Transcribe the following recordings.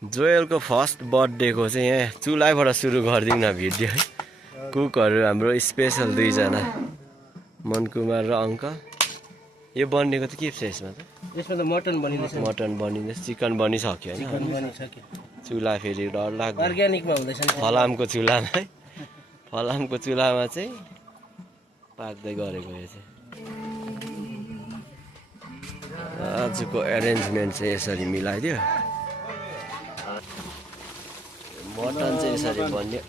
जोयलको first बर्थडेको चाहिँ यहाँ चुलाइबाट सुरु गरिदिउँ न भिडियो है। कुकहरू हाम्रो स्पेसल दुईजना मनकुमार र अङ्कल। यो बनिएको त के छ यसमा त? यसमा त मटन बनिँदैछ। मटन बनिँदैछ, चिकन बनिसक्यो चिकन होइन। बनिसक्यो। चुला फेरि डर लाग्यो अर्ग्यानिकमा हुँदैछ नि। फलामको चुलामा है। फलामको चुलामा चाहिँ पाक्दै गरेको यो चाहिँ। आजको एरेन्जमेन्ट चाहिँ यसरी मिलाइदियो। मटन चाहिँ यसरी बन्यो।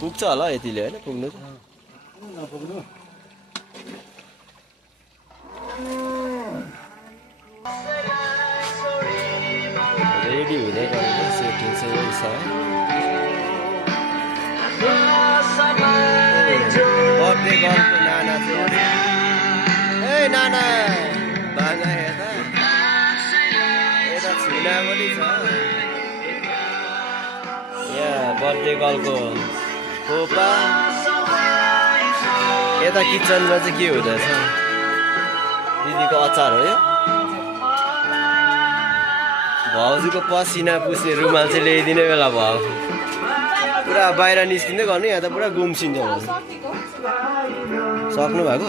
पुग्छ होला यतिले होइन पुग्नु त। रेडी हुँदै गरेको सेटिङ चाहिँ यही छ है। बर्थडे गर्लको नाना चाहिँ ए नाना बाङ्गा हेर्दा यता छुना पनि छ। यहाँ बर्थडे गर्लको खोपा। यता किचनमा चाहिँ के हुँदैछ? दिदीको अचार हो यो। भाउजूको पसिना पुस्ने रुमाल चाहिँ ल्याइदिने बेला भयो। पुरा बाहिर निस्किँदै गर्नु, यहाँ त पुरा गुम्सिन्छ। सक्नु भएको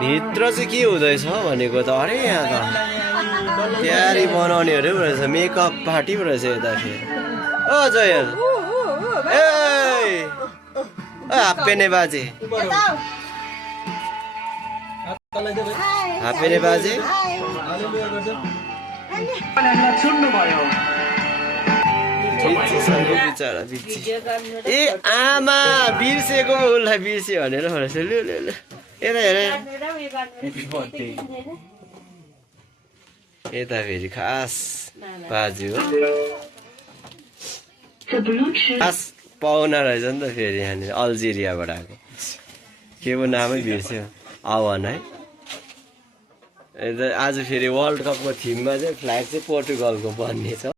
भित्र चाहिँ के हुँदैछ भनेको त अरे यहाँ त तयारी बनाउनेहरू रहेछ, मेकअप पार्टी पो रहेछ यता फेरि। ओ जयल ए हाप्पेने बाजे, हाप्पेने बाजे बिचरा बिर्सी। ए आमा बिर्सेको उसलाई बिर्स्यो भनेर भनेछ। लु लु लु यता हेर, यता फेरि खास बाजु हो, खास पाहुना रहेछ नि त फेरि यहाँनिर अल्जेरियाबाट आएको। के पो नामै बिर्स्यो, आह्वान है। आज फेरि वर्ल्ड कपको थिममा चाहिँ फ्ल्याग चाहिँ पोर्टुगलको बन्ने छ।